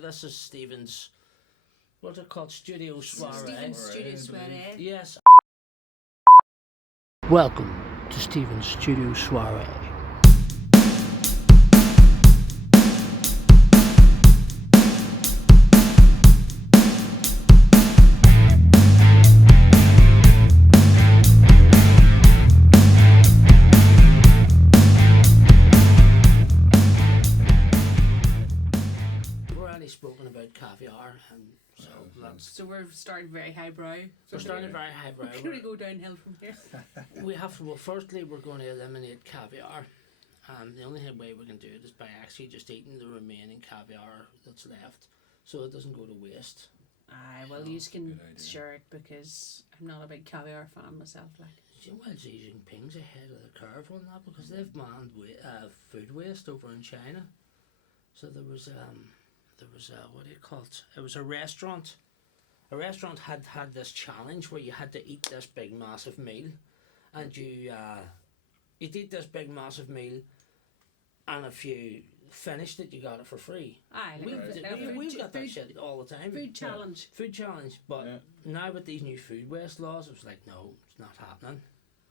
This is Stephen's, what's it called, Studio Soirée. Stephen's Studio Soirée. Yes. Welcome to Stephen's Studio Soirée. Spoken about Caviar, and so we're starting very highbrow. We're starting very highbrow. We're going to go downhill from here. We have to. Well, firstly, we're going to eliminate caviar. The only way we can do it is by actually just eating the remaining caviar that's left, so it doesn't go to waste. Aye, well, you can share it because I'm not a big caviar fan myself. Well, Xi Jinping's ahead of the curve on that because they've banned food waste over in China. So there was what do you call it? It was a restaurant. A restaurant had this challenge where you had to eat this big massive meal, and you'd eat this big massive meal, and if you finished it, you got it for free. Aye, we've got that shit all the time. Food challenge. Food challenge. But now with these new food waste laws, it was like, no, it's not happening.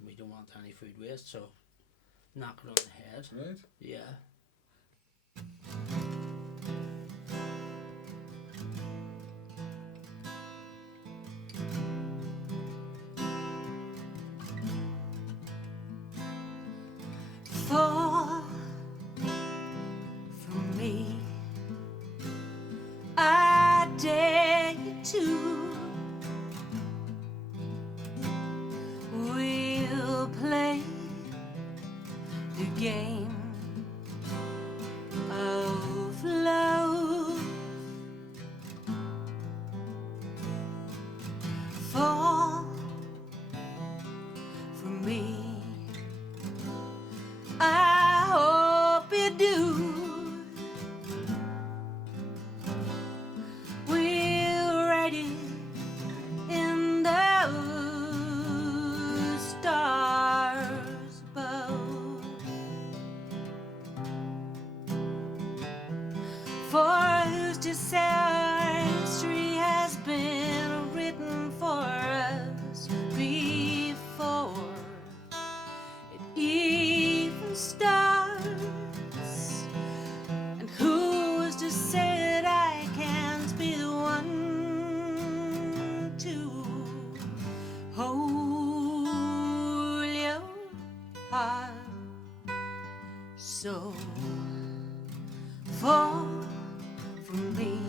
We don't want any food waste, so knock it on the head. Right. Yeah. Fall from me, I dare you to. We'll play the game of love. Fall from me, I hope you do. We'll write it in the stars above. For who's to say our history has been written for us before it even starts? And who's to say that I can't be the one to hold your heart? So fall from me,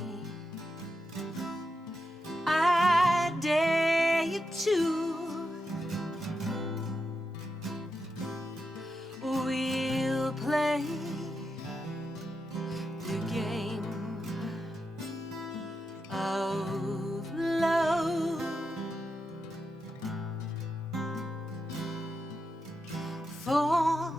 I dare you to. We'll play the game of love. Fall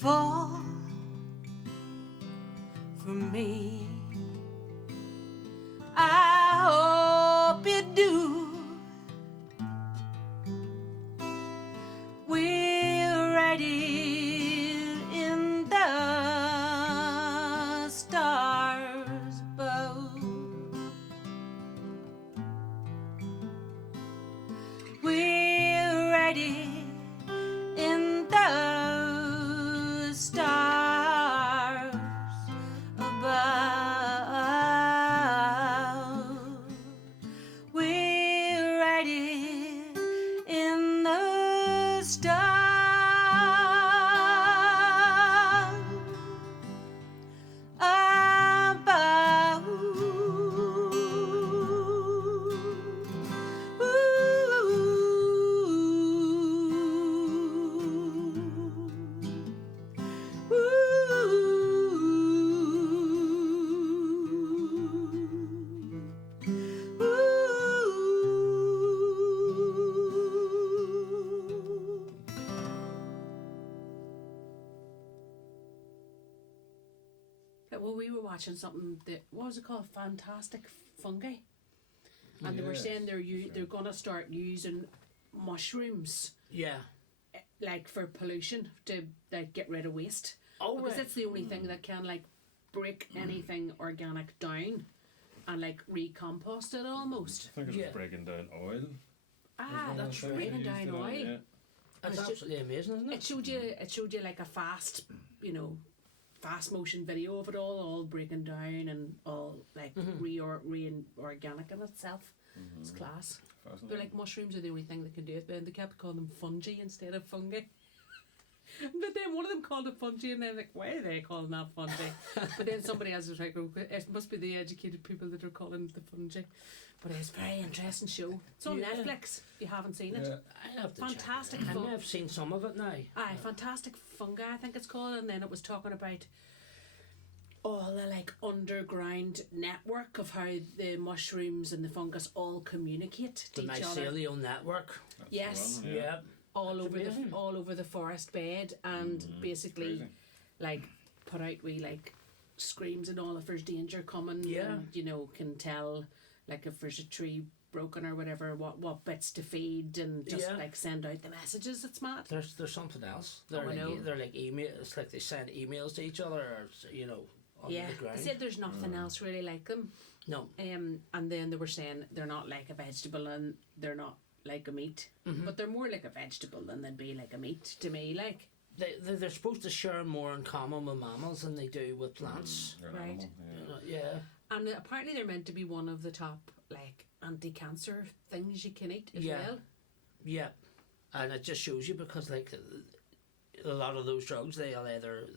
fall for me. I hope you do. We're right here in the stars above. We're right here in the stars above. We're right here in the stars above. Well, we were watching something that, what was it called? Fantastic Fungi. And they were Yes, saying they're right. going to start using mushrooms Yeah. like for pollution to like get rid of waste. Oh, Because right. that's the only thing that can like break anything organic down and like recompost it almost. I think it was Yeah. breaking down oil. Ah, was one of the that's things breaking they used down it on, oil. yeah. That's And it absolutely amazing, isn't It it? showed you like a fast, fast motion video of it all breaking down and all like re-organic in itself. It's class. They're Fascinating. like mushrooms are the only thing that can do it, but they kept calling them fungi instead of fungi. But then one of them called it fungi, and they're like, why are they calling that fungi? But then somebody else was like, oh, it must be the educated people that are calling it the fungi. But it's a very interesting show. It's on Yeah. Netflix. If you haven't seen it. Yeah. I have to Fantastic check. I fun. may have seen some of it now. Aye, Fantastic Fungi, I think it's called, and then it was talking about all the like underground network of how the mushrooms and the fungus all communicate The to each other. mycelial network. That's Yes. the one, Yeah. all That's over amazing. all over the forest bed, and basically Crazy. like put out wee like screams and all if there's danger coming. Yeah. And, can tell like if there's a tree broken or whatever, what bits to feed, and just Yeah. like send out the messages. It's mad. There's something else. They're I like know. they're like email. It's like they send emails to each other, or on Yeah, the they ground. said there's nothing else really like them. No. And then they were saying they're not like a vegetable and they're not like a meat, Mm-hmm. but they're more like a vegetable than they'd be like a meat to me. Like, They're supposed to share more in common with mammals than they do with plants. They're an Right. animal, yeah. Yeah. and apparently they're meant to be one of the top like anti-cancer things you can eat as Yeah. well. Yeah. And it just shows you because like a lot of those drugs they'll either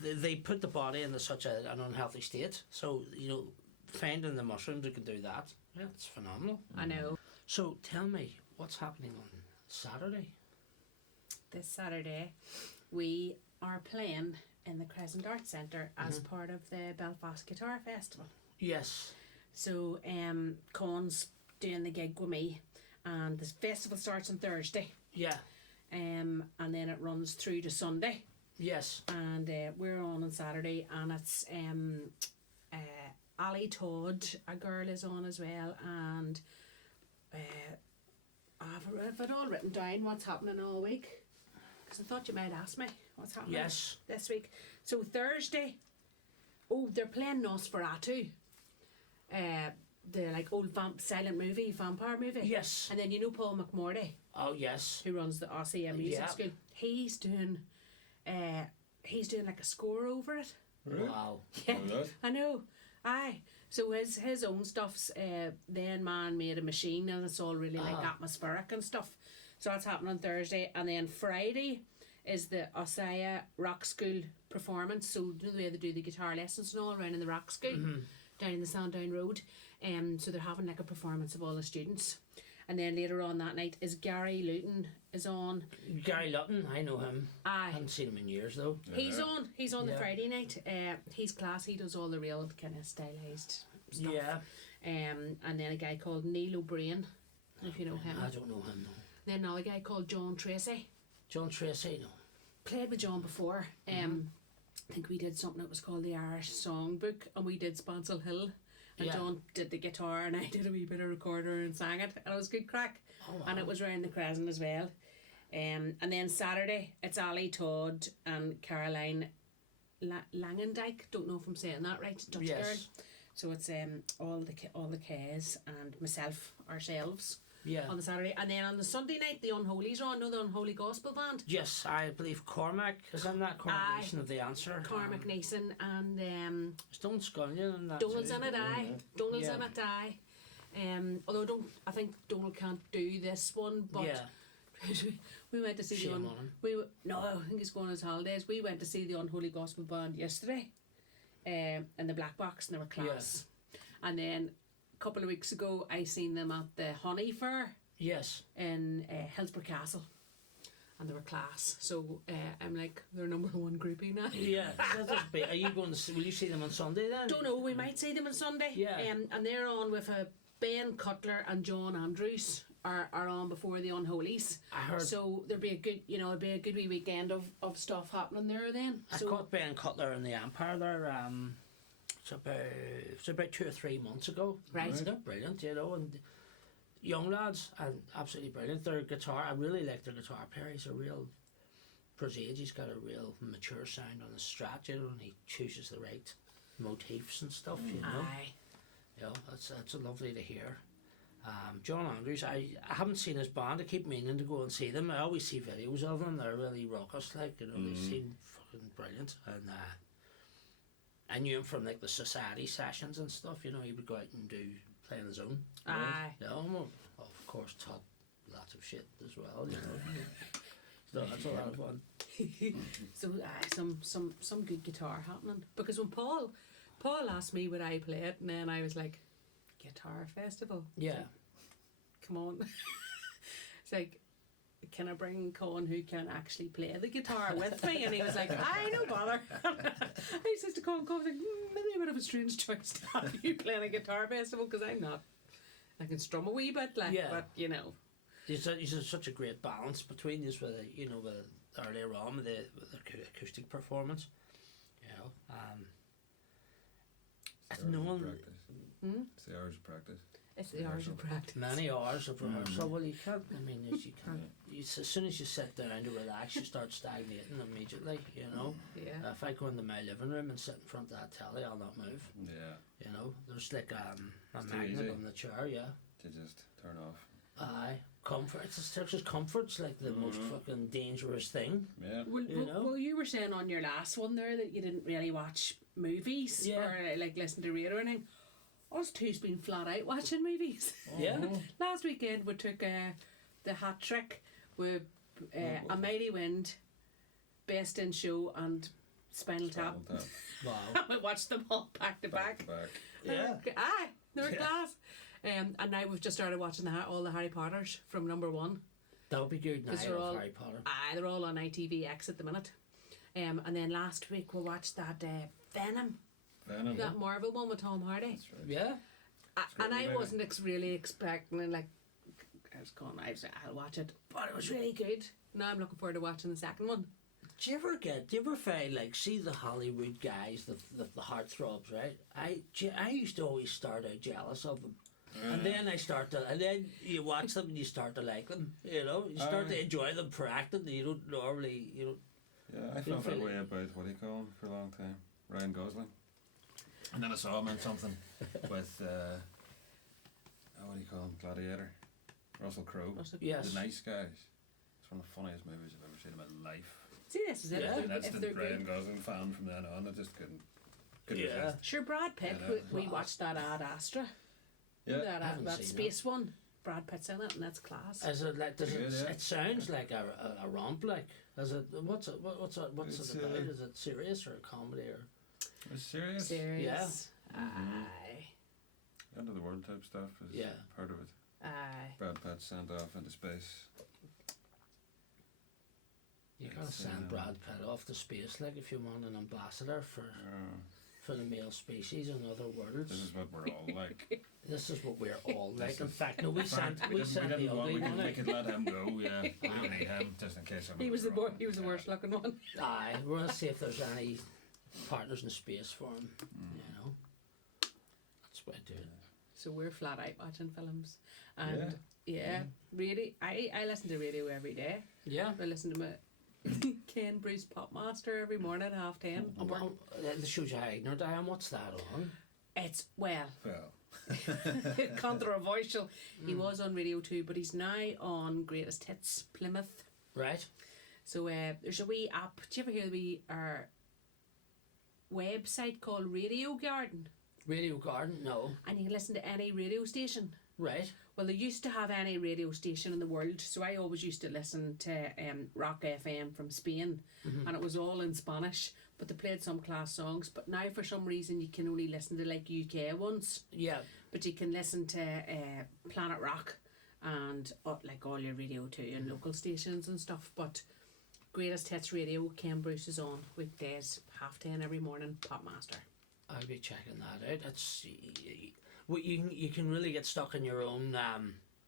they put the body into such an unhealthy state. So finding the mushrooms that can do that, yeah, it's phenomenal. I know. So tell me what's happening on Saturday. This Saturday, we are playing in the Crescent Arts Centre as part of the Belfast Guitar Festival. Yes. So, CONN's doing the gig with me, and the festival starts on Thursday, Yeah. and then it runs through to Sunday, Yes. and we're on Saturday, and it's Ali Todd, a girl, is on as well, and I've it all written down what's happening all week, because I thought you might ask me what's happening Yes. this week. So Thursday, they're playing Nosferatu, the like old vampire movie. Yes. And then Paul McMorty, Oh yes. who runs the Aussie Music Yeah. School. He's doing like a score over it. Really? Wow. Yeah, Oh, that? I know. Aye. So his own stuff's then man made a machine, and it's all really like atmospheric and stuff. So that's happening on Thursday, and then Friday is the Osaya Rock School performance. So the way they do the guitar lessons and all around in the rock school down in the Sandown Road. So they're having like a performance of all the students. And then later on that night is Gary Luton is on. Gary Lutton, I know him. I Aye. haven't seen him in years though. He's on the Yeah. Friday night. He's class. He does all the real kind of stylized stuff. Yeah. And then a guy called Neil O'Brien, if you know him. I don't know him. No. Then another guy called John Tracy. John Tracy, no. played with John before. I think we did something that was called the Irish Songbook, and we did Spancel Hill. And Yeah. John did the guitar, and I did a wee bit of recorder and sang it, and it was good crack. Oh, wow. And it was round the Crescent as well. And then Saturday, it's Ali Todd and Caroline Langendijk. Don't know if I'm saying that right. Dutch Yes. girl. So it's all the K's and myself, ourselves, Yeah. on the Saturday. And then on the Sunday night, the Unholies are on. No, the Unholy Gospel Band. Yes, I believe Cormac is in that combination of the answer. Cormac Neeson and Stone Scullion and that. Donald's too. in it, aye. Donald's Yeah. in it, aye. Although I think Donald can't do this one, but Yeah. we went to see Shame the on him. no, I think he's going on his holidays. We went to see the Unholy Gospel Band yesterday, in the Black Box, and they were class. And then a couple of weeks ago, I seen them at the Honey Fair Yes. in Hillsborough Castle, and they were class. So I'm like their number one groupie now. Yeah. Are you going to see, will you see them on Sunday then? Don't know. We might see them on Sunday. Yeah. And they're on with Ben Cutler and John Andrews are on before the Unholies. I heard. So there'll be a good, it'll be a good wee weekend of stuff happening there then. I So caught Ben Cutler in the Empire there. It's about 2 or 3 months ago. Right. They're brilliant, and young lads and absolutely brilliant. Their guitar, I really like their guitar player. He's a real, for his age, he's got a real mature sound on his Strat, and he chooses the right motifs and stuff. aye. That's lovely to hear. John Andrews, I haven't seen his band. I keep meaning to go and see them. I always see videos of them. They're really raucous, they seem fucking brilliant. And I knew him from like the society sessions and stuff. He would go out and play on his own. Aye. Of course, taught lots of shit as well. So that's a lot of fun. So some good guitar happening. Because when Paul asked me would I play it, and then I was like, guitar festival? Yeah. Come on. It's like, can I bring Con who can actually play the guitar with me? And he was like, I no bother. I says to Con, like, maybe a bit of a strange choice to have you playing a guitar festival, because I'm not. I can strum a wee bit, like, Yeah. but There's such a great balance between this with earlier on with the acoustic performance. It's no one. practice. Hmm? It's the hours of practice. It's the hours of practice. Many hours of rehearsal. Well, you can't. I mean, you can't. As soon as you sit down to relax, you start stagnating immediately. Yeah. If I go into my living room and sit in front of that telly, I'll not move. Yeah. There's like a It's too magnet easy. on the chair. Yeah. To just turn off. Aye. Comfort. It's just comfort's like the most fucking dangerous thing. Yeah. Well, you were saying on your last one there that you didn't really watch movies Yeah. or like listen to radio or anything. Us two's been flat out watching movies. Yeah. Last weekend we took the hat trick with A Mighty Wind, Best in Show, and Spinal Tap. Wow. We watched them all back to back. Yeah. Aye, they were class. And now we've just started watching all the Harry Potters from number 1. That would be good now. 'Cause they're all- Harry Potter. Aye, they're all on ITVX at the minute. And then last week we watched that Venom, that Marvel one with Tom Hardy. That's right. Yeah. And I movie. wasn't really expecting it, like, I was going, I'll watch it, but it was really good. Now I'm looking forward to watching the second one. Do you ever find, like, see the Hollywood guys, the heartthrobs, right? I used to always start out jealous of them. And then and then you watch them and you start to like them, you start to enjoy them for acting. You don't normally, Yeah, I felt that way about what do you call him for a long time, Ryan Gosling. And then I saw him in something with what do you call him, Gladiator, Russell Crowe. Yes. The Nice Guys. It's one of the funniest movies I've ever seen in my life. See, this is it. Yeah. And that's If the they're Ryan good. Gosling fan from then on. I just couldn't Yeah. resist. Sure, Brad Pitt, I know. we watched that Ad Astra. Yeah. haven't That seen space one. Brad Pitt's in it, and that's class. Is it like? Does it? Yeah. It sounds like a romp. Like, is it? What's it It's, about? Is it serious or a comedy or? It's serious. Serious. Mm-hmm. Aye. End of the world type stuff is Yeah. part of it. Aye. Brad Pitt sent off into space. You can't It's, send Brad Pitt off to space like if you want an ambassador for for the male species, in other words. This is what we're all like. This is what we're all like. This In is- fact, no, we sent we the didn't want, ugly we one could, we out. could let him go, yeah. We don't need him, just in case something He was the wrong. he was the Yeah. worst looking one. Aye, we're gonna see if there's any partners in space for him. You know, that's what I do. So we're flat out watching films, and yeah, really, I listen to radio every day. Yeah. I listen to my Ken Bruce Popmaster every morning at 10:30. Well, the shows you how ignorant I am. What's that on? It's well. Well, Controversial. He was on Radio 2, but he's now on Greatest Hits Plymouth. Right. So there's a wee app. Do you ever hear the wee website called Radio Garden? Radio Garden? No. And you can listen to any radio station. Right. Well, they used to have any radio station in the world, so I always used to listen to Rock FM from Spain, and it was all in Spanish, but they played some class songs. But now, for some reason, you can only listen to like UK ones. Yeah. But you can listen to Planet Rock and like all your Radio 2 and local stations and stuff. But Greatest Hits Radio, Ken Bruce is on weekdays, 10:30 every morning, Popmaster. I'll be checking that out. It's you can really get stuck in your own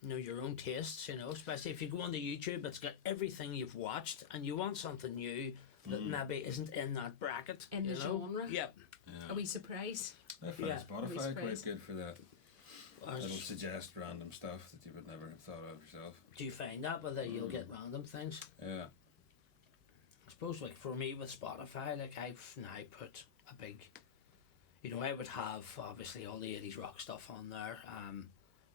your own tastes, especially if you go onto YouTube. It's got everything you've watched, and you want something new that maybe isn't in that bracket. In the genre? Yep. Are we surprised? I find Yeah. Spotify Nice quite praise. good for that. As- It'll suggest random stuff that you would never have thought of yourself. do you find that whether you'll get random things? Yeah. I suppose, like for me with Spotify, like I've now put a big, I would have obviously all the 80s rock stuff on there,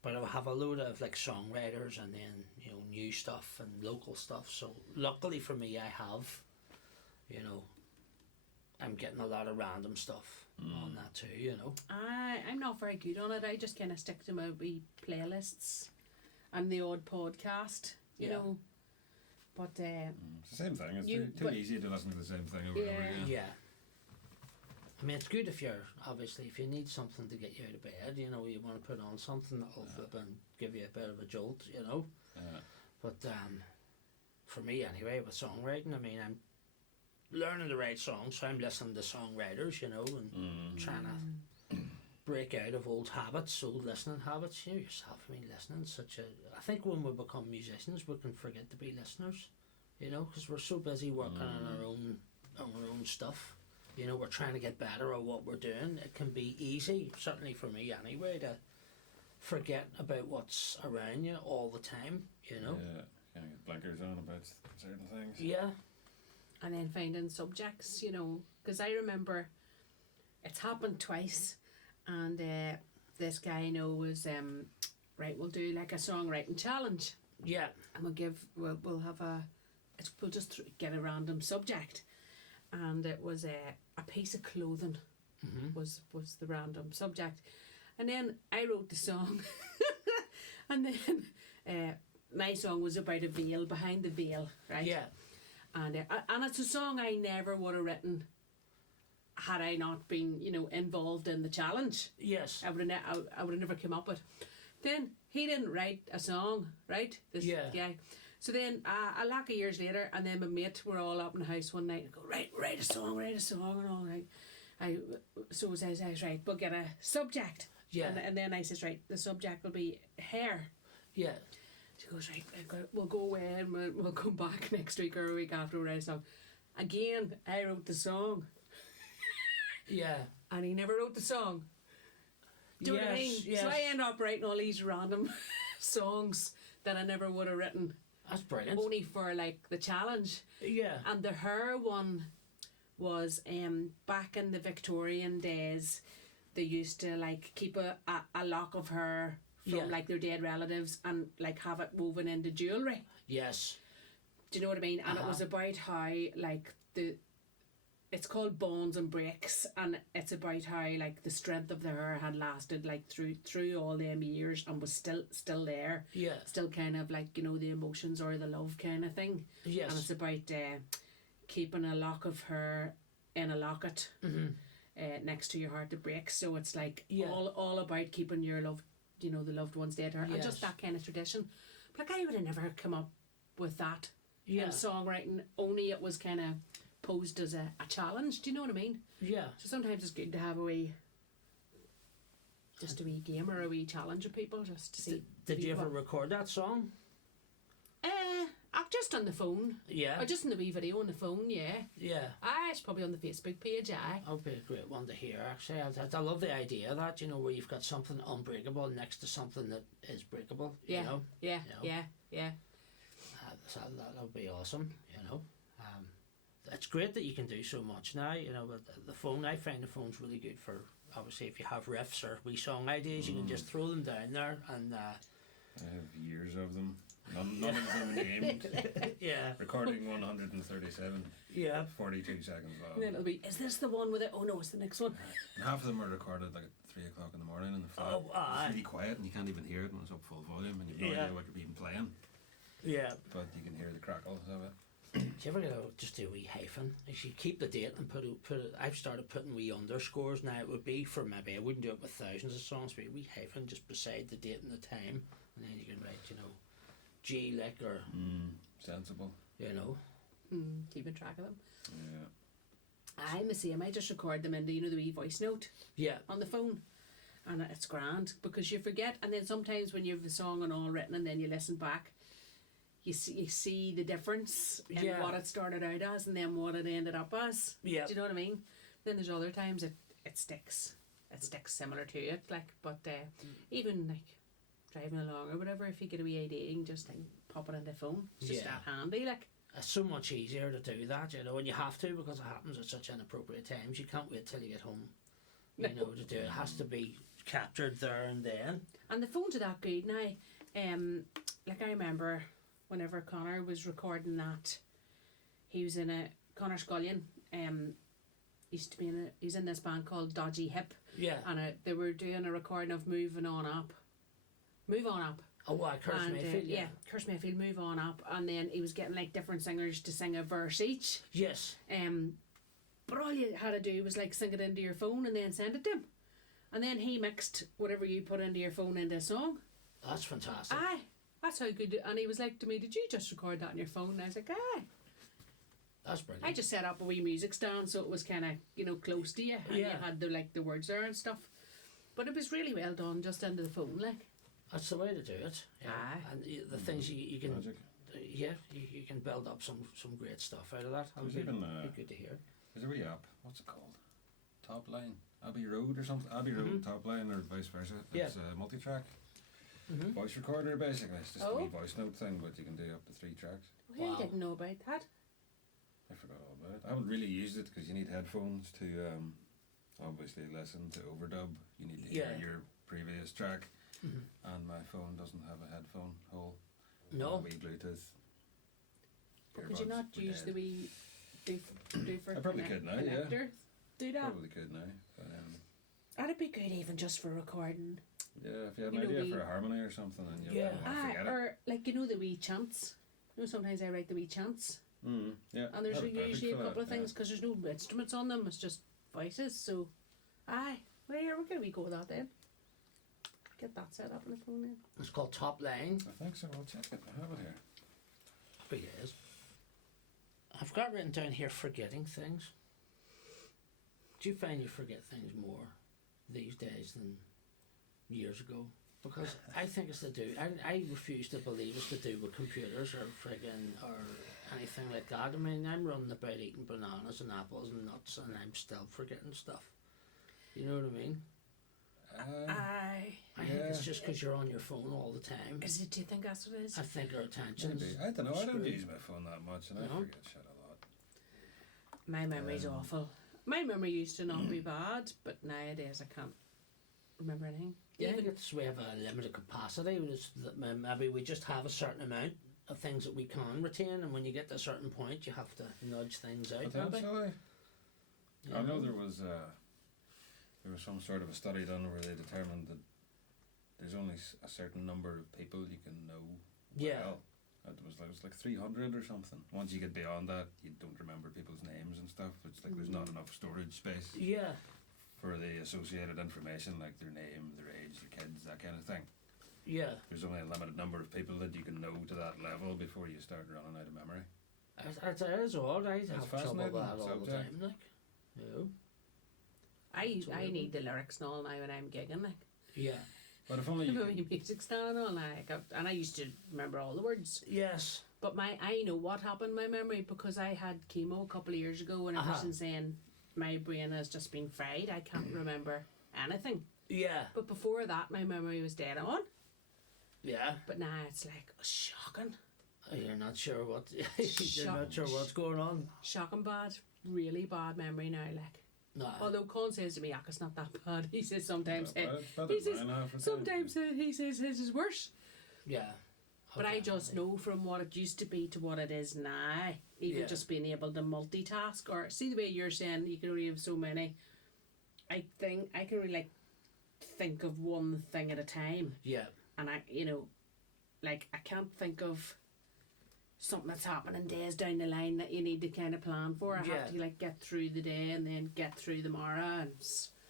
but I would have a load of like songwriters and then new stuff and local stuff. So luckily for me, I have, I'm getting a lot of random stuff on that too. I'm not very good on it. I just kind of stick to my wee playlists and the odd podcast, you Yeah. know. But It's the same thing. It's You- too but- easy to listen to the same thing over and over Yeah. again. Yeah. I mean, it's good if if you need something to get you out of bed, you want to put on something that'll flip and give you a bit of a jolt, Yeah. But for me anyway, with songwriting, I mean, I'm learning to write songs, so I'm listening to songwriters, and trying to break out of old listening habits. Yourself, I mean, listening I think when we become musicians, we can forget to be listeners, because we're so busy working on our own stuff. We're trying to get better at what we're doing. It can be easy, certainly for me anyway, to forget about what's around you all the time, Yeah. Kind of get blinkers on about certain things. Yeah. and then finding subjects, because I remember it's happened twice, and this guy I know was right. We'll do like a songwriting challenge, Yeah. and we'll have we'll just get a random subject, and it was a piece of clothing was the random subject, and then I wrote the song, and then my song was about a veil, behind the veil, right? Yeah. And it's a song I never would have written had I not been, involved in the challenge. Yes. I would have never come up with. Then he didn't write a song, right? This guy. So then a lack of years later, and then my mate were all up in the house one night and go, write a song and all right. So I says, right, we'll get a subject. Yeah. And then I says, right, the subject will be hair. Yeah. She goes, right, we'll go away and we'll come back next week or a week after we write a song. Again, I wrote the song. Yeah. And he never wrote the song. Do you know what I mean? Yes. So I end up writing all these random songs that I never would have written, That's brilliant. only for like the challenge. Yeah. And the hair one was back in the Victorian days, they used to like keep a lock of hair from like their dead relatives and like have it woven into jewellery. Yes. Do you know what I mean? And it was about how like it's called Bones and Breaks, and it's about how like the strength of the hair had lasted like through all them years and was still there. Yeah. Still kind of like, the emotions or the love kind of thing. Yes. And it's about keeping a lock of hair in a locket next to your heart to break. So it's like all about keeping your love, the loved ones dead to her. And just that kind of tradition. But like I would have never come up with that in songwriting, only it was kind of posed as a challenge. Do you know what I mean? Yeah. So sometimes it's good to have a wee game or a wee challenge with people just to see. Did you ever record that song? Just on the phone. Yeah. Or just in the wee video on the phone, yeah. Yeah. It's probably on the Facebook page, aye. That would be a great one to hear, actually. I love the idea of that, you know, where you've got something unbreakable next to something that is breakable, Yeah, you know? yeah, You know? yeah. So that would be awesome, you know. It's great that you can do so much now, you know, but the phone, I find the phone's really good for, obviously, if you have riffs or wee song ideas, you can just throw them down there and... I have years of them. None of them named. yeah. Recording 137. Yeah. 42 seconds And long. then it'll be, is this the one with it? Oh no, it's the next one. And half of them are recorded like at 3 o'clock in the morning in the flat. Oh, aye. It's really quiet and you can't even hear it when it's up full volume and you've no Yeah. idea what you're even playing. Yeah. But you can hear the crackle of it. Do you ever just do a wee hyphen? If you keep the date and put it, I've started putting wee underscores now. It would be for maybe, I wouldn't do it with thousands of songs, but a wee hyphen just beside the date and the time, and then you can write, you know, G lick or Sensible. you know. Keeping track of them. Yeah. I'm the same. I just record them into, you know, the wee voice note Yeah. on the phone. And it's grand because you forget, and then sometimes when you have the song and all written and then you listen back, you see the difference in Yeah. what it started out as and then what it ended up as. Yeah. Do you know what I mean? Then there's other times it sticks. It sticks similar to it, like, but even like driving along or whatever, if you get a wee idea, you can just like pop it in the phone. It's just Yeah. that handy, like. It's so much easier to do that, you know, and you have to because it happens at such inappropriate times. You can't wait till you get home, you know, to do it. It has to be captured there and then. And the phones are that good now. Like I remember whenever Connor was recording that, he was in a Connor Scullion. Used to be he's in this band called Dodgy Hip, Yeah. and they were doing a recording of Move On Up. Oh, wow, Curse And, Mayfield, yeah. Curse Mayfield, Move On Up, and then he was getting like different singers to sing a verse each. Yes. But all you had to do was like sing it into your phone and then send it to him, and then he mixed whatever you put into your phone into a song. That's fantastic. Aye, that's how good. And he was like to me, "Did you just record that on your phone?" And I was like, "Aye." That's brilliant. I just set up a wee music stand so it was kind of, you know, close to you, and you Yeah. had the words there and stuff. But it was really well done, just into the phone, like. That's the way to do it. Yeah. Aye. And the things you can, Magic. you can build up some great stuff out of that. That would There's be, even, be good to hear. There's a wee app. What's it called? Top Line. Abbey Road or something. Abbey Road, Top Line, or vice versa. Yeah. It's a multi-track Mm-hmm. voice recorder basically. It's just a Oh. wee voice note thing, but you can do up to 3 tracks. Well, Wow. I didn't know about that. I forgot all about it. I haven't really used it because you need headphones to obviously listen to overdub. You need to hear Yeah. your previous track, Mhm. and my phone doesn't have a headphone hole. No. A wee Bluetooth. But could you earbuds not were use dead. the wee doofer I probably could now, yeah. connector? Do that. Probably could now. But, That'd be good even just for recording. yeah, if you had You an know, idea we- for a harmony or something, and you Yeah. didn't want to forget it. Or like, you know, the wee chants. You know, sometimes I write the wee chants, Yeah. and there's that'd be perfect usually a for couple of that, things because there's no instruments on them. It's just voices. So, well, here we're gonna go with that then. Get that set up on the phone then. It's called Top Line. I think so. I'll check it. I have it here. But yes. I've got written down here forgetting things. Do you find you forget things more these days than years ago? Because I think it's to do. I refuse to believe it's to do with computers or friggin' or anything like that. I mean, I'm running about eating bananas and apples and nuts, and I'm still forgetting stuff. You know what I mean? I think it's just because you're on your phone all the time. Is it? Do you think that's what it is? I think our attention's Maybe. I don't know. I don't screwed. use my phone that much, and I No. forget shit a lot. My memory's awful. My memory used to not be bad, but nowadays I can't remember anything. Yeah, I think it's we have a limited capacity. It's that maybe we just have a certain amount of things that we can retain, and when you get to a certain point, you have to nudge things out. Maybe. Potentially. You I know there was some sort of a study done where they determined that there's only a certain number of people you can know Yeah. well. It was like 300 or something. Once you get beyond that, you don't remember people's names and stuff. It's like there's not enough storage space Yeah, for the associated information, like their name, their age, their kids, that kind of thing. yeah, There's only a limited number of people that you can know to that level before you start running out of memory. It is odd. I have trouble with fascinating that all the subject. time. Like, you know. I need the lyrics and all now when I'm gigging, like. Yeah. But if only I you know could, your music stand and all, and I used to remember all the words. Yes. But I know what happened in my memory because I had chemo a couple of years ago and a person saying my brain has just been fried. I can't remember anything. Yeah. But before that, my memory was dead on. Yeah. But now it's like shocking. You're not sure what. You're not sure what's going on. Shocking bad. Really bad memory now, like. No. Although Con says to me, it's not that bad. He says sometimes. It's He says mine half the time. sometimes he says his is worse. Yeah. But I just know from what it used to be to what it is now, even Yeah. just being able to multitask or see the way you're saying you can only have so many. I think I can really like think of one thing at a time, Yeah. and I I can't think of something that's happening days down the line that you need to kind of plan for. I have to like get through the day and then get through the morrow and.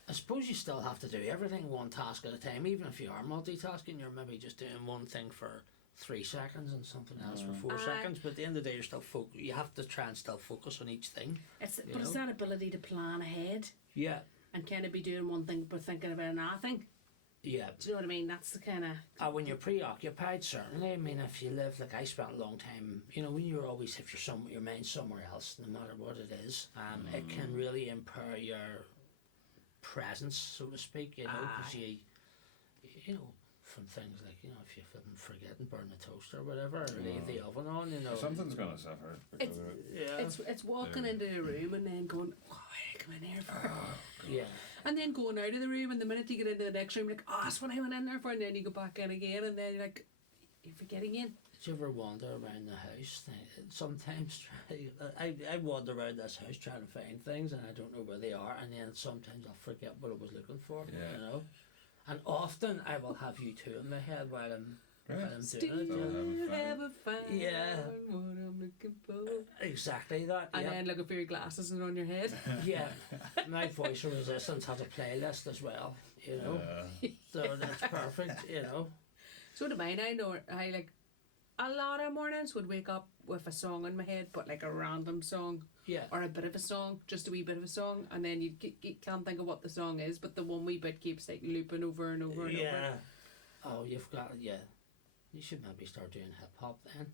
I suppose you still have to do everything one task at a time, even if you are multitasking. You're maybe just doing one thing for 3 seconds and something else for 4 seconds. But at the end of the day, you're still you have to try and still focus on each thing. It's know? that ability to plan ahead Yeah. and kind of be doing one thing but thinking about another thing. Yeah. Do you know what I mean? That's the kind of. When you're preoccupied, certainly. I mean, if you live like I spent a long time, when you're always if you're your mind's somewhere else, no matter what it is, it can really impair your presence, so to speak. Because from things like if you forget and burn the toaster or whatever, or leave the oven on, something's gonna suffer. Because of it. It's walking into the room and then going, oh, I come in here for. Yeah. And then going out of the room, and the minute you get into the next room, you're like, that's what I went in there for, and then you go back in again, and then you're like, you forget again. Did you ever wander around the house? Sometimes I wander around this house trying to find things, and I don't know where they are, and then sometimes I'll forget what I was looking for. Yeah. And often I will have you two in my head while I'm doing Still it. haven't found Yeah. what I'm looking for. Exactly that. And Yeah. then looking for your glasses and on your head. Yeah. My voice of resistance has a playlist as well. So that's perfect. So do mine. I know I like a lot of mornings would wake up with a song in my head, but like a random song Yeah. or a bit of a song, just a wee bit of a song, and then you can't think of what the song is, but the one wee bit keeps like looping over and over and over. Yeah. Oh, you've got You should maybe start doing hip hop then.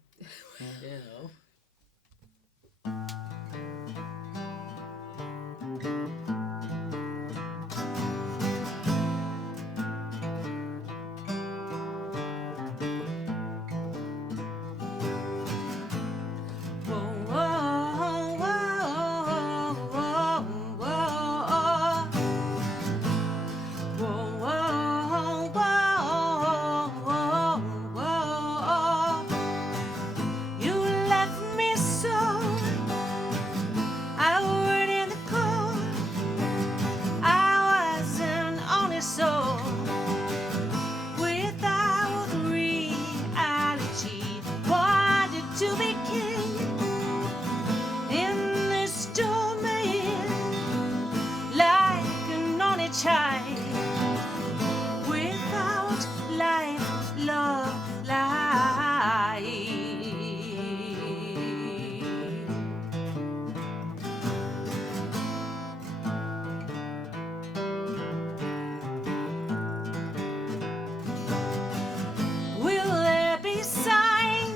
You left me so out in the cold. I was an only soul without reality. Wanted to be king in this domain, like an only child without life, love, life. Will there be sign,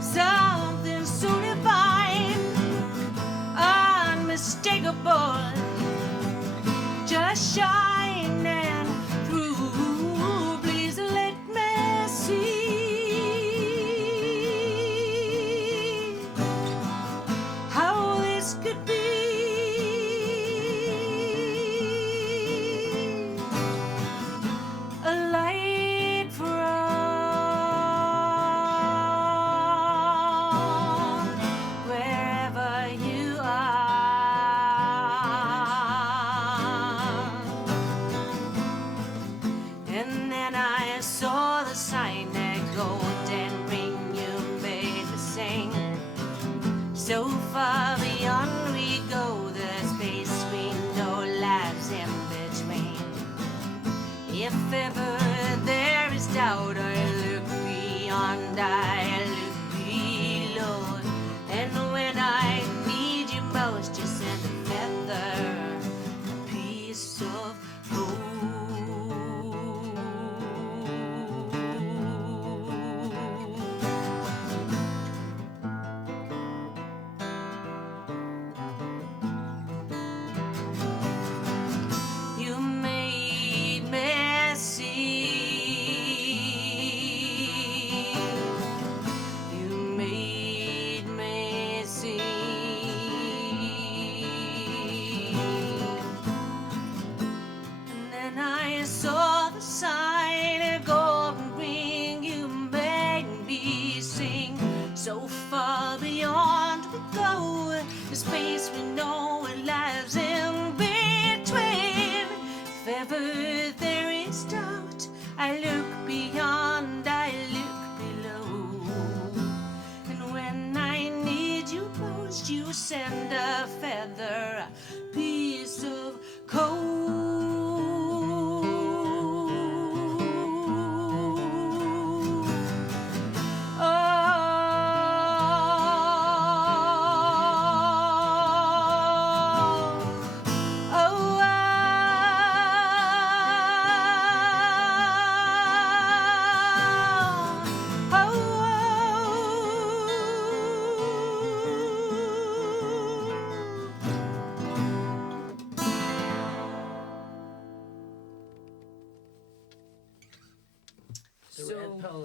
something so divine, unmistakable, just shining through? Please let me see how this could be. A light for all, wherever you are.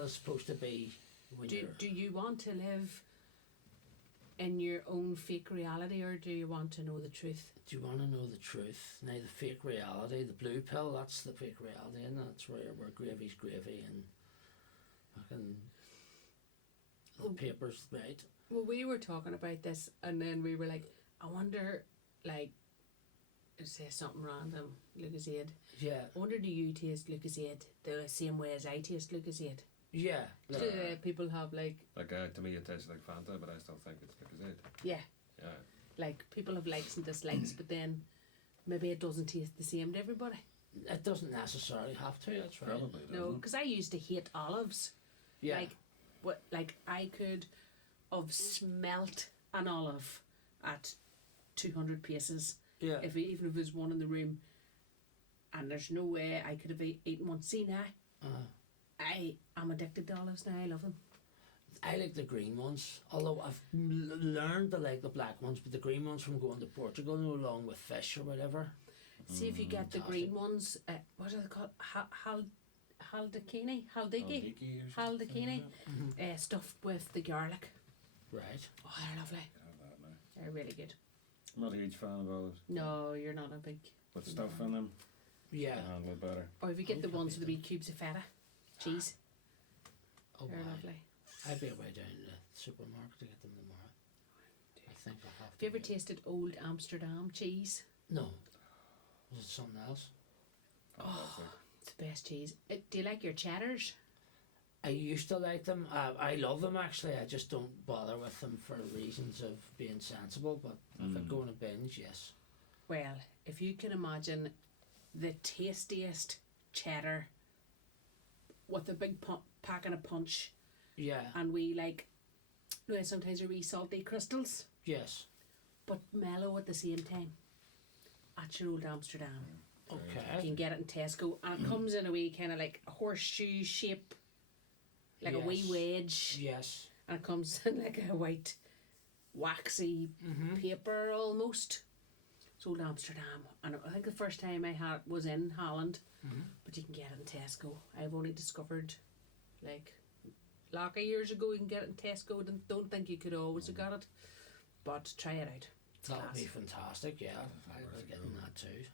it's supposed to be when you're... Do you want to live in your own fake reality, or do you want to know the truth? Do you want to know the truth? Now, the fake reality, the blue pill, that's the fake reality, and that's where gravy's gravy and fucking the paper's right. Well, we were talking about this, and then we were like, I wonder, like, say something random, Lucozade. Yeah. I wonder, do you taste Lucozade the same way as I taste Lucozade? Yeah. Do people have like to me it tastes like Fanta, but I still think it's Lucozade. yeah, like people have likes and dislikes, but then maybe it doesn't taste the same to everybody. It doesn't necessarily have to, that's right. Probably No, doesn't. because I used to hate olives. Yeah. Like I could have smelt an olive at 200 paces. Yeah. Even if there's one in the room, and there's no way I could have eaten one. See now, I am addicted to olives now. I love them. I like the green ones, although I've learned to like the black ones, but the green ones from going to Portugal, along with fish or whatever. See if you get the green ones. What are they called? Haldakini, Haldakini, stuffed with the garlic. Right. Oh, they're lovely. They're really good. I'm not a huge fan of olives. No, you're not a big. But stuff in them, Yeah. I handle it better. Or if you get the ones with the wee cubes of feta cheese, Oh, they're my. lovely. I'll be away down to the supermarket to get them tomorrow. I think I have Have you ever to. tasted Old Amsterdam cheese? No. Was it something else? Fantastic. It's the best cheese. Do you like your cheddars? I used to like them. I love them actually. I just don't bother with them for reasons of being sensible. But if I go on a binge, yes. Well, if you can imagine the tastiest cheddar with a big packet of punch, Yeah. and we like, you know, sometimes they're wee salty crystals, Yes. but mellow at the same time. At your Old Amsterdam, you Okay. can get it in Tesco, and it comes in a wee kind of like a horseshoe shape, like a wee Yes. wedge, Yes. and it comes in like a white, waxy paper almost. It's Old Amsterdam, and I think the first time I had was in Holland, but you can get it in Tesco. I've only discovered, like, of years ago, you can get it in Tesco. Don't think you could always have got it, but try it out. It's That would class. be fantastic. Yeah. I was getting that too.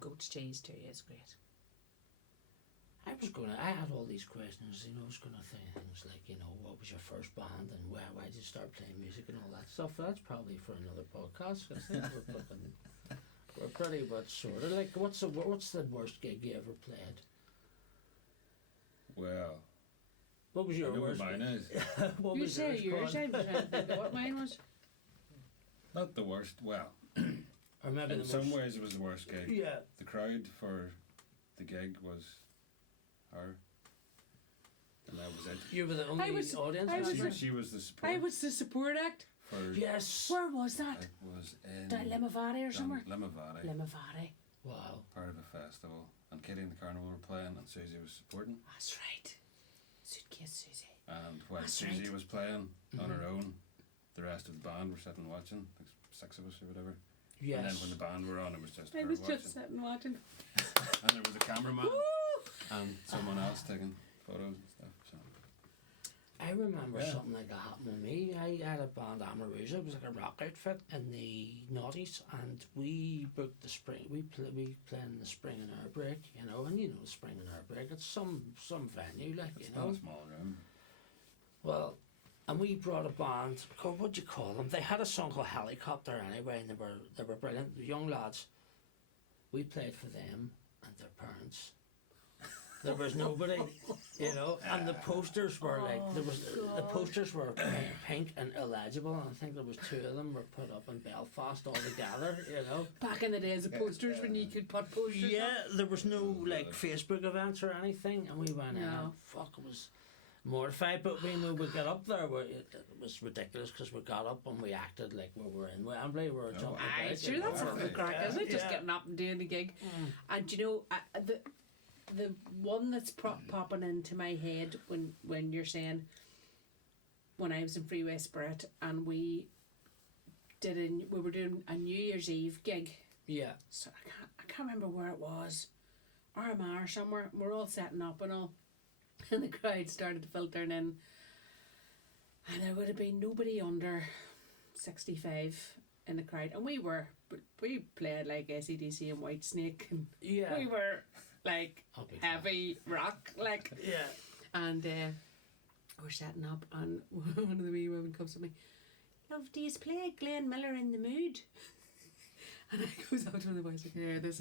Goat's cheese too is great. I had all these questions, I was gonna think things like, what was your first band and why did you start playing music and all that stuff. That's probably for another podcast. I think we're pretty much sort of like, what's the worst gig you ever played? Well, What was I your know what worst? mine is. What You was say yours, called? I'm trying to think of what mine was. Not the worst. Well, Or maybe in the some most, ways it was the worst gig. yeah. The crowd for the gig was her. And that was it. You were the only was- audience I was member? She was the support I was the support act. for... Yes. Where was that? It was in... Down Limavady or somewhere? Limavady, Limavady. Wow. part of a festival. And Kitty and the Carnival were playing and Susie was supporting. That's right. Suitcase Susie. And when That's Susie right. was playing on her own, the rest of the band were sitting watching, like 6 of us or whatever. Yes. And then when the band were on, it was just I her was watching. just sitting watching. And there was a cameraman and someone else taking photos and stuff. So I remember Yeah. something like that happened with me. I had a band, Amarusa. It was like a rock outfit in the noughties, and we booked the spring. We played in the spring and air break, and the spring and air break. It's some venue, like it's not a small room. Well, and we brought a band called, what'd you call them? They had a song called Helicopter anyway, and they were brilliant, young lads. We played for them and their parents. There was nobody, and the posters were the posters were pink and illegible, and I think there was 2 of them were put up in Belfast all together, Back in the days of posters when you could put posters Yeah, up. there was no like Facebook events or anything, and we went in. No. And fuck, it was mortified. But when we got up there, it was ridiculous because we got up and we acted like we were in Wembley. We were jumping Aye, about, sure, that's Wow. what the crack, isn't it? Just Yeah. getting up and doing the gig. And the one that's popping into my head when you're saying, when I was in Freeway Spirit and we were doing a New Year's Eve gig. Yeah, So I can't remember where it was, Armagh or somewhere. We're all setting up and all, and the crowd started filtering in, and there would have been nobody under 65 in the crowd, and we played like AC/DC and Whitesnake, and Yeah. we were like I'll be heavy rock, like, Yeah. and we're setting up, and one of the wee women comes to me, "Love, do you play Glenn Miller in the Mood?" And I goes out to one of the boys like, "Yeah, this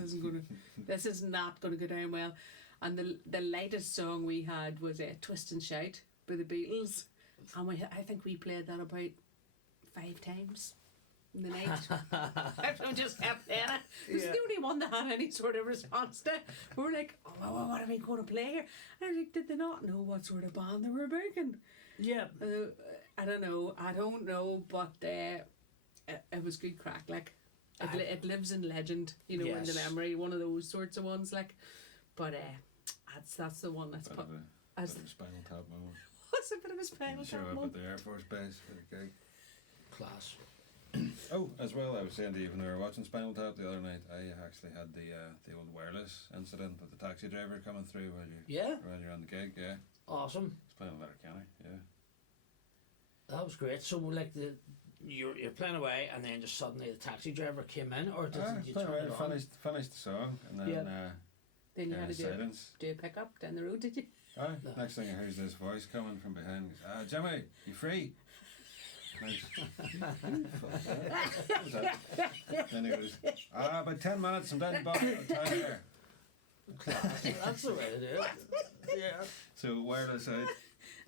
is not gonna go down well." And the lightest song we had was "Twist and Shout" by the Beatles, and I think we played that about 5 times in the night. Everyone just kept playing it. It was Yeah. the only one that had any sort of response to it. We were like, "Oh, well, what are we going to play here?" And I was like, did they not know what sort of band they were booking? Yeah. I don't know, but it was good crack. Like, it lives in legend, in the Yes. memory. One of those sorts of ones, like. But that's the one that's Bit put of a as bit of a Spinal Tap moment. what's a bit of a spinal Show tap up at moment. the Air Force Base for a gig. Class. Oh, as well, I was saying to you when we were watching Spinal Tap the other night, I actually had the old wireless incident with the taxi driver coming through while you're on the gig. Yeah, Awesome. it's playing in Letterkenny. Yeah. That was great. So like you're playing away, and then just suddenly the taxi driver came in, or did you turn it on? Finished the song, and then Yeah. Then you had to silence. do a pickup down the road, did you? Aye, No. next thing I hear is this voice coming from behind. Goes, Jimmy, you free? And I just, what was that? Then he goes, about 10 minutes, I'm down the bottom of town here. Class. That's the way to do it. Yeah. So wireless out,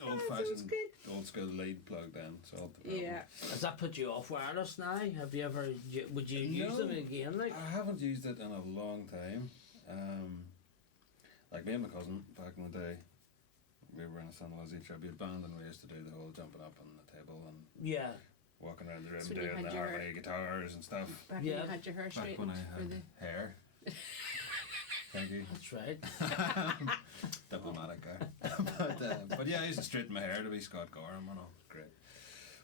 old sounds fashioned, good. old school lead plugged in. Solved the problem. Yeah. Has that put you off wireless now? Have you ever? Would you use No. them again? Like. I haven't used it in a long time. Like me and my cousin back in the day, we were in a SUZY tribute band, and we used to do the whole jumping up on the table and Yeah. walking around the room That's when you doing had the your- harmony guitars and stuff. Back when Yeah. you had your hair Back straightened when I for had the hair. Thank you. That's right. Diplomatic guy. but yeah, I used to straighten my hair to be Scott Gorham and all. Great.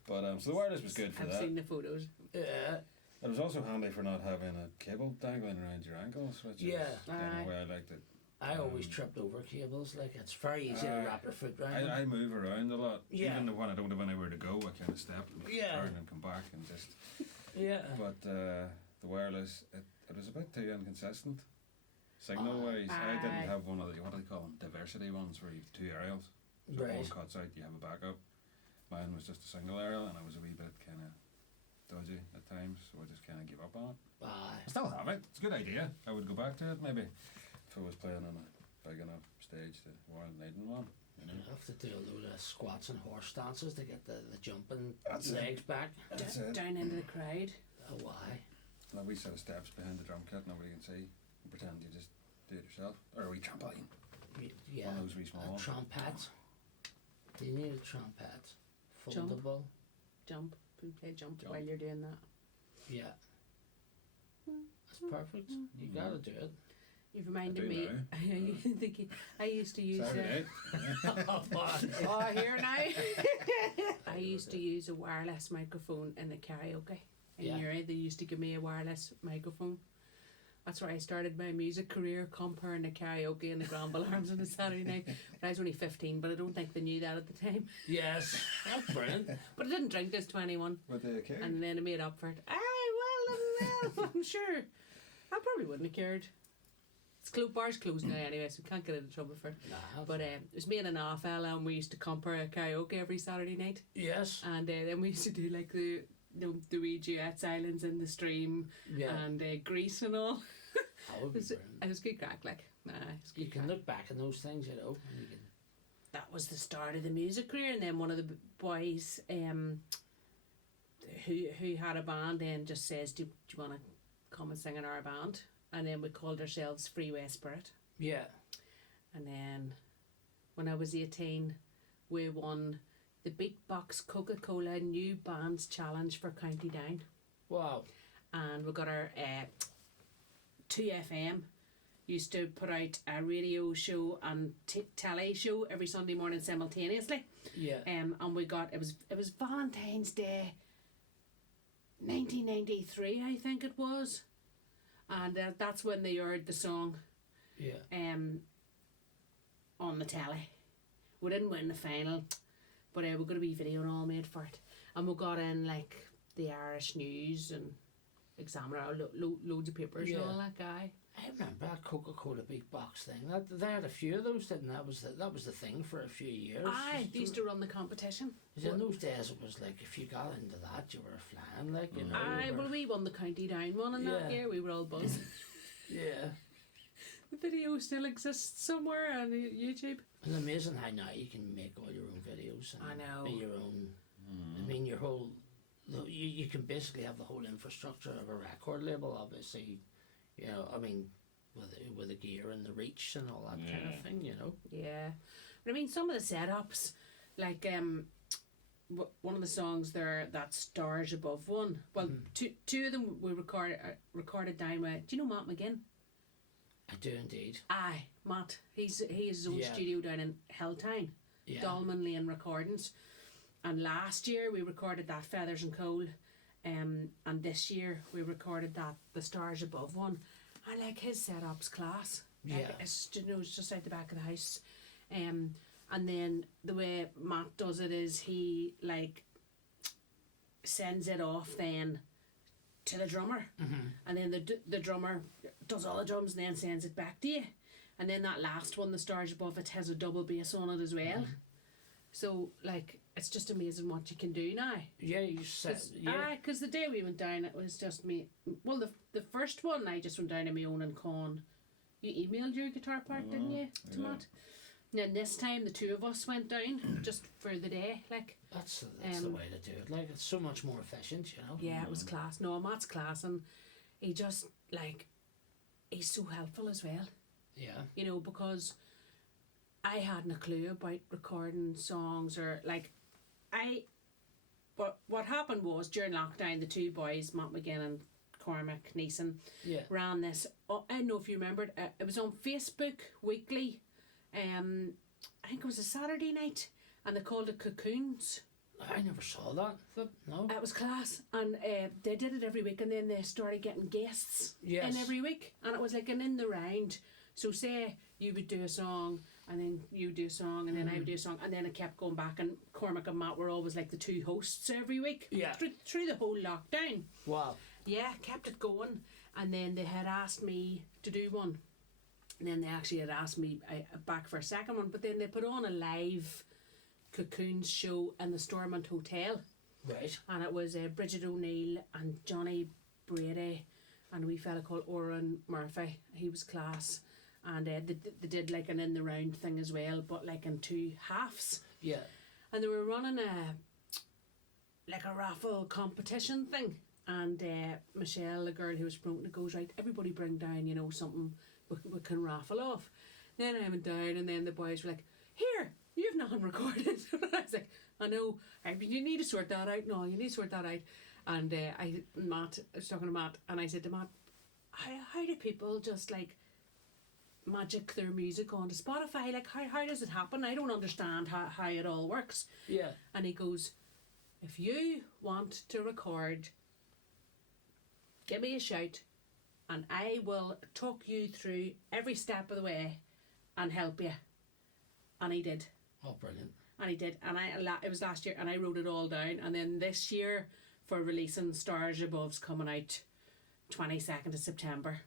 But so the wireless was good for I've that. seen the photos. Yeah. It was also handy for not having a cable dangling around your ankles, which Yeah. is the Aye. way I liked it. I always tripped over cables. Like it's very easy to wrap your foot around. them. I move around a lot. Yeah. Even when I don't have anywhere to go, I kind of step and Yeah. turn and come back and just. Yeah. But the wireless, it was a bit too inconsistent. Signal wise, I Aye. didn't have one of the, what do they call them, diversity ones where you have 2 aerials. So if Right. one cuts out, you have a backup. Mine was just a single aerial, and I was a wee bit kind of dodgy at times, so I just kind of gave up on it. Aye. I still have it. It's a good idea. I would go back to it maybe if I was playing on a big enough stage to warrant needing one. You You know? have to do a load of squats and horse dances to get the jumping That's it. legs back. That's it. Down into the crowd. Oh, why? And a wee set of steps behind the drum kit, nobody can see. And pretend you just do it yourself. Or a wee trampoline. Yeah. One of those wee small A ones. trumpet. Do you need a trumpet? Jump. Foldable. Jump. Play jump Jump. while you're doing that. Yeah. That's perfect. You gotta do it. You've reminded I do me. now. I think I used to use Saturday oh, here now. I used to use a wireless microphone in the karaoke. In Yeah. Uri, they used to give me a wireless microphone. That's where I started my music career, comparing the karaoke and the Granville Arms on a Saturday night. But I was only 15, but I don't think they knew that at the time. Yes. That's brilliant. But I didn't drink this 21, with the kid. and then I made up for it. Well, I'm sure. I probably wouldn't have cared. Bar's closed now anyway, so we can't get into trouble for it. Nah, But it was me and an off fella, and we used to compare karaoke every Saturday night. yes. And then we used to do like the wee duets, Islands in the Stream, Yeah. and Grease and all. That would be brilliant. It was good crack, like. It was good You can crack. look back on those things, you know. And you can, That was the start of the music career, and then one of the boys who had a band then just says, do you want to come and sing in our band? And then we called ourselves Freeway Spirit. yeah. And then when I was 18, we won the Beatbox Coca-Cola New Bands Challenge for County Down. Wow. And we got our 2FM used to put out a radio show and telly show every Sunday morning simultaneously. Yeah. And we got it was Valentine's Day 1993, I think it was. And that's when they heard the song Yeah. on the telly. We didn't win the final, but we got a wee video and all made for it. And we got in like the Irish News and Examiner, loads of papers and all that guy. I remember that Coca-Cola big box thing. They had a few of those, didn't they? That was the thing for a few years. Aye, they used to run the competition. Because in those days it was like if you got into that, you were flying, like, you know. Aye, well, we won the county down one in that year. We were all buzzed. Yeah. The video still exists somewhere on YouTube. It's amazing how now you can make all your own videos and I know. be your own. I mean, your whole. You can basically have the whole infrastructure of a record label, obviously. You know, I mean, with the gear and the reach and all that kind of thing, you know. Yeah, but I mean, some of the setups, like one of the songs there, that Stars Above one. Well, two of them we recorded down with. Do you know Matt McGinn? I do indeed. Aye, Matt. He has his own studio down in Hilltown, Dolman Lane Recordings. And last year we recorded that Feathers and Coal. And this year we recorded that the Stars Above one, and like his setup's class. Like, it's, you know, it's just out the back of the house. And then the way Matt does it is he like sends it off then to the drummer, and then the drummer does all the drums and then sends it back to you. And then that last one, the Stars Above, it has a double bass on it as well. So like, it's just amazing what you can do now. Yeah, you said. Because the day we went down, it was just me. Well, the first one I just went down on my own and CONN. You emailed your guitar part, didn't you, to Matt? And then this time the two of us went down just for the day, like. That's the way to do it. Like, it's so much more efficient, you know. Yeah, it was class. No, Matt's class, and he just like, he's so helpful as well. Yeah. You know, because I hadn't a clue about recording songs or like. But what happened was during lockdown, the two boys, Matt McGinn and Cormac Neeson, ran this. I don't know if you remembered. It was on Facebook weekly. I think it was a Saturday night, and they called it Cocoons. I never saw that. No. It was class, and they did it every week, and then they started getting guests in every week, and it was like an in the round. So say you would do a song, and then you would do a song, and then I would do a song, and then it kept going back, and Cormac and Matt were always like the two hosts every week. Yeah. Through the whole lockdown. Wow. Yeah, kept it going, and then they had asked me to do one, and then they actually had asked me back for a second one, but then they put on a live Cocoons show in the Stormont Hotel. Right. And it was Bridget O'Neill and Johnny Brady and a wee fella called Oran Murphy. He was class. And they did like an in the round thing as well, but like in two halves. Yeah. And they were running a raffle competition thing. And Michelle, the girl who was promoting it, goes, right, everybody bring down, you know, something we can raffle off. Then I went down, and then the boys were like, here, you've nothing recorded. And I was like, I know, you need to sort that out. No, you need to sort that out. And I was talking to Matt, and I said to Matt, how do people just like magic their music onto Spotify? Like, how does it happen? I don't understand how it all works. Yeah. And he goes, if you want to record, give me a shout, and I will talk you through every step of the way and help you. And he did. Oh, brilliant. And he did. And it was last year, and I wrote it all down. And then this year, for releasing Stars Above's coming out 22nd of September,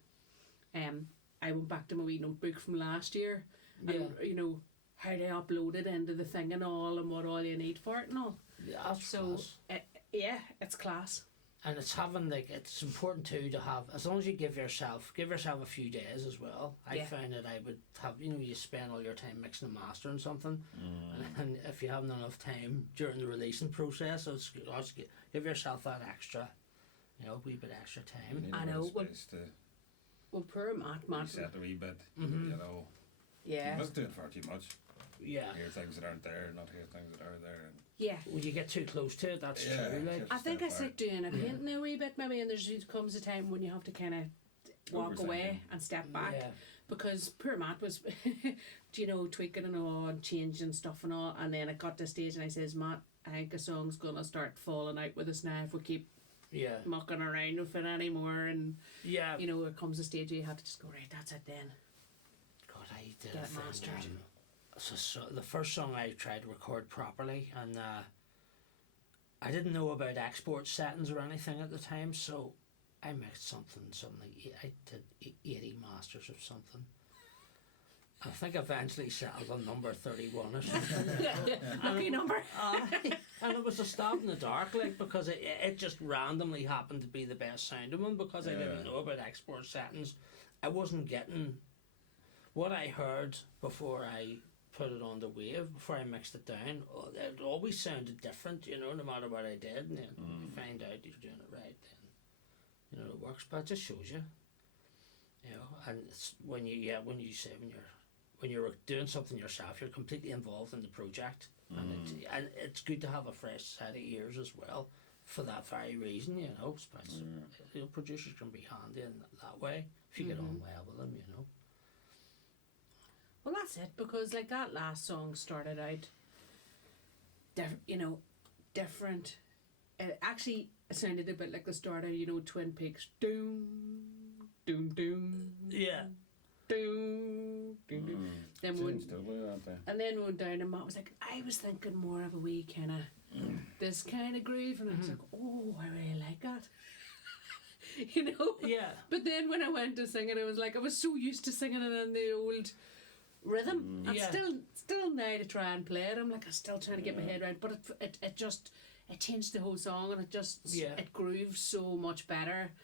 I went back to my wee notebook from last year, and you know how to upload it into the thing and all, and what all you need for it and all. Yeah, that's so class. It's class. And it's having like, it's important too to have, as long as you give yourself a few days as well. I found that I would have, you know, you spend all your time mixing and mastering something, and if you haven't enough time during the releasing process, so it's give yourself that extra, you know, wee bit extra time. You need I a bit know. of space to Well, poor Matt. reset a wee bit, you know. Yeah. You must do it far too much. Yeah. Hear things that aren't there, not hear things that are there. And Yeah. When you get too close to it, that's true. Like, I think I like doing a painting a wee bit maybe, and there comes a time when you have to kind of walk away and step back. Yeah. Because poor Matt was, you know, tweaking and all, and changing stuff and all, and then it got to the stage and I says, Matt, I think a song's going to start falling out with us now if we keep mucking around with it anymore. And, you know, there comes a stage where you have to just go, right, that's it then. God, I did Get a it thing, mastered. so the first song I tried to record properly, and I didn't know about export settings or anything at the time, so I mixed something like I did 80 masters of something. I think eventually settled on number 31 or something. Lucky number. And it was a stab in the dark, like, because it just randomly happened to be the best sounding one, because I didn't know about export settings. I wasn't getting what I heard before I put it on the wave, before I mixed it down. It always sounded different, you know, no matter what I did. And then you find out you're doing it right, then you know it works. But it just shows you, you know. And it's when you're doing something yourself, you're completely involved in the project, and it's good to have a fresh set of ears as well for that very reason, you know. You know, producers can be handy in that way if you get on well with them, you know. Well, that's it, because like that last song started out, different. It actually sounded a bit like the start of, you know, Twin Peaks. Doom, doom, doom. Yeah. Doom, doom, doom. Then we went, And then we went down, and Matt was like, I was thinking more of a wee kind of this kind of groove, and I was like, oh, I really like that. You know? Yeah. But then when I went to sing it, I was like, I was so used to singing it in the old rhythm, and still now to try and play it, I'm like, I'm still trying to get my head around, but it changed the whole song, and it grooves so much better,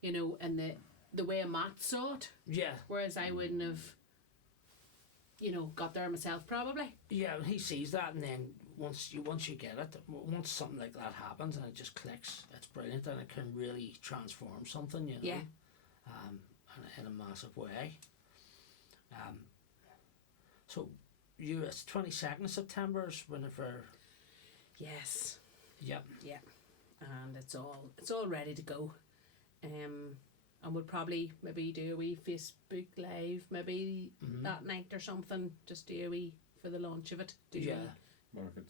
you know, and the way Matt saw it. Yeah. Whereas I wouldn't have, you know, got there myself probably. Yeah, he sees that, and then once you get it, once something like that happens and it just clicks, it's brilliant, and it can really transform something, you know. Yeah. In a massive way. So it's 22nd of September is whenever. Yes. Yep. Yeah. And it's all ready to go. And we'll probably maybe do a wee Facebook Live maybe that night or something. Just do a wee for the launch of it. Mark it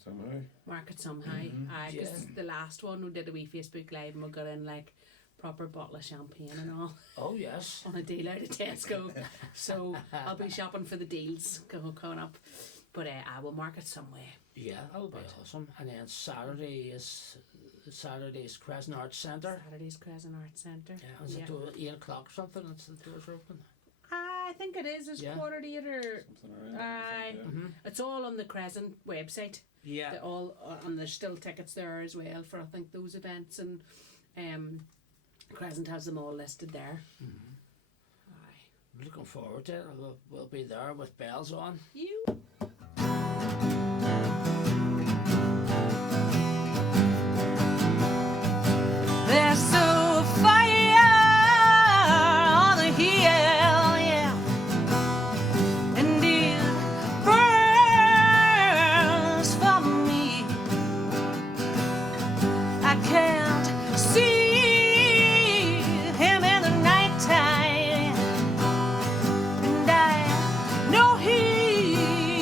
somehow. Because the last one we did a wee Facebook Live, and we got in like proper bottle of champagne and all. Oh yes. On a deal out of Tesco. So I'll be shopping for the deals coming up. But I will mark it some way. Yeah, that'll be awesome. And then Saturday's Crescent Arts Centre. Saturday's Crescent Arts Centre. Yeah, is it 8 o'clock or something? It's the doors are open. I think it is. It's 7:45 or. It's all on the Crescent website. Yeah. And there's still tickets there as well for I think those events, and Crescent has them all listed there. Aye. Looking forward to it. We'll be there with bells on. You. There's so fire on the hill, yeah, and it burns for me. I can't see him in the nighttime, and I know he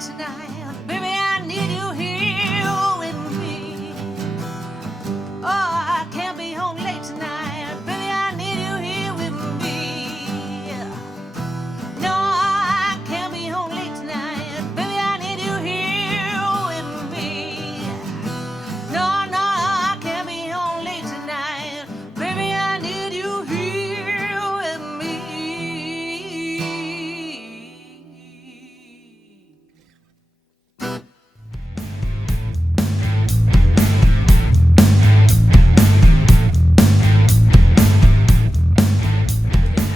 late tonight. Baby, I need you here with me. Oh, I can't be home late tonight. Baby, I need you here with me. No, I can't be home late tonight. Baby, I need you here with me. No, no, I can't be home late tonight. Baby, I need you here with me.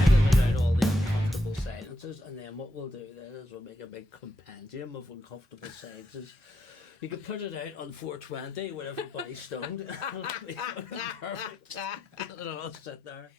Edit out all the uncomfortable silences, and then what we'll do then is we'll make a big compendium of uncomfortable silences. You can put it out on 420 when everybody's stoned. It'll be fucking perfect. It'll all sit there.